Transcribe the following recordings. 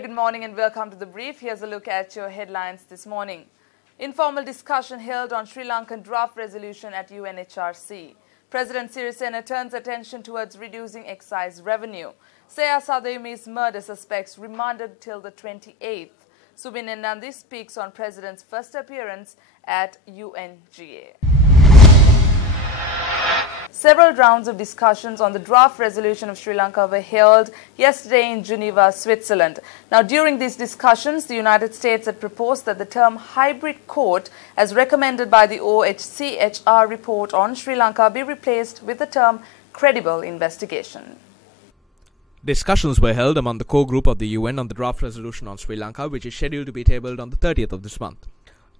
very good morning and welcome to The Brief. Here's a look at your headlines this morning. Informal discussion held on Sri Lankan draft resolution at UNHRC. President Sirisena turns attention towards reducing excise revenue. Seya Sadayumi's murder suspects remanded till the 28th. Subin Nandi speaks on President's first appearance at UNGA. Several rounds of discussions on the draft resolution of Sri Lanka were held yesterday in Geneva, Switzerland. Now, during these discussions, the United States had proposed that the term hybrid court, as recommended by the OHCHR report on Sri Lanka, be replaced with the term credible investigation. Discussions were held among the core group of the UN on the draft resolution on Sri Lanka, which is scheduled to be tabled on the 30th of this month.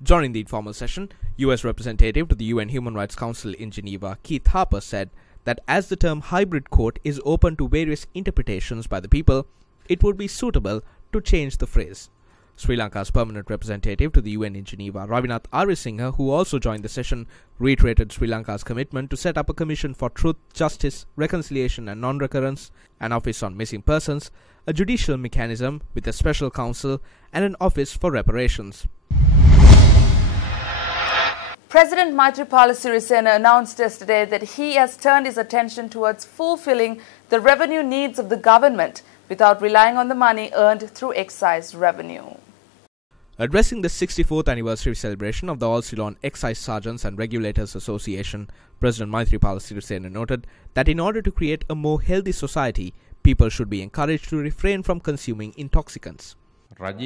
During the informal session, U.S. representative to the UN Human Rights Council in Geneva, Keith Harper, said that as the term hybrid court is open to various interpretations by the people, it would be suitable to change the phrase. Sri Lanka's permanent representative to the UN in Geneva, Ravinath Arisinghe, who also joined the session, reiterated Sri Lanka's commitment to set up a commission for truth, justice, reconciliation and non-recurrence, an office on missing persons, a judicial mechanism with a special counsel and an office for reparations. President Maithripala Sirisena announced yesterday that he has turned his attention towards fulfilling the revenue needs of the government without relying on the money earned through excise revenue. Addressing the 64th anniversary celebration of the All Ceylon Excise Sergeants and Regulators Association, President Maithripala Sirisena noted that in order to create a more healthy society, people should be encouraged to refrain from consuming intoxicants. When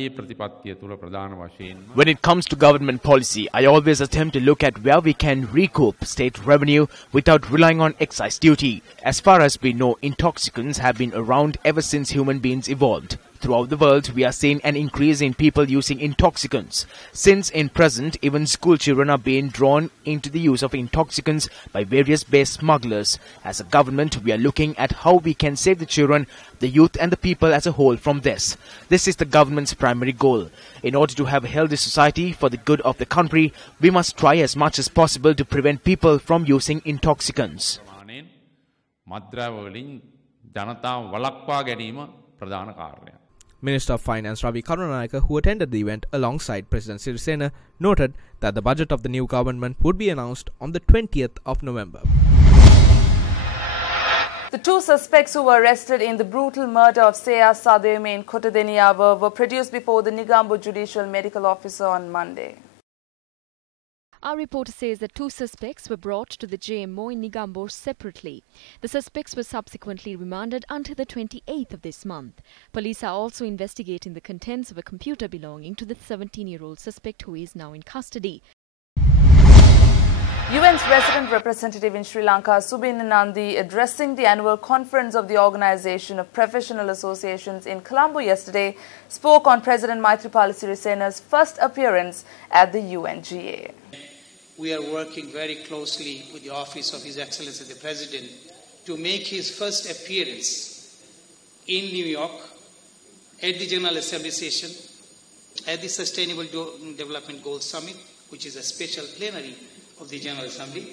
it comes to government policy, I always attempt to look at where we can recoup state revenue without relying on excise duty. As far as we know, intoxicants have been around ever since human beings evolved. Throughout the world, we are seeing an increase in people using intoxicants. Since in present, even school children are being drawn into the use of intoxicants by various base smugglers. As a government, we are looking at how we can save the children, the youth and the people as a whole from this. This is the government's primary goal. In order to have a healthy society for the good of the country, we must try as much as possible to prevent people from using intoxicants. Minister of Finance Ravi Karunanayake, who attended the event alongside President Sirisena, noted that the budget of the new government would be announced on the 20th of November. The two suspects who were arrested in the brutal murder of Seya Sadayumi in Kotadeniyawa were produced before the Negombo Judicial Medical Officer on Monday. Our reporter says that two suspects were brought to the JMO in Negombo separately. The suspects were subsequently remanded until the 28th of this month. Police are also investigating the contents of a computer belonging to the 17-year-old suspect who is now in custody. UN's resident representative in Sri Lanka, Subin Nandi, addressing the annual conference of the Organisation of Professional Associations in Colombo yesterday, spoke on President Maithripala Sirisena's first appearance at the UNGA. We are working very closely with the Office of His Excellency the President to make his first appearance in New York at the General Assembly session, at the Sustainable Development Goals Summit, which is a special plenary of the General Assembly.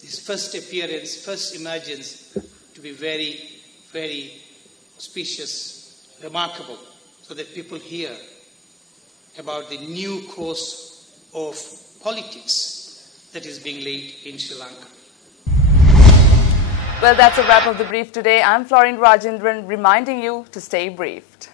This first appearance, first emergence to be very, very auspicious, remarkable, so that people hear about the new course of politics that is being laid in Sri Lanka. Well, that's a wrap of The Brief today. I'm Florine Rajendran reminding you to stay briefed.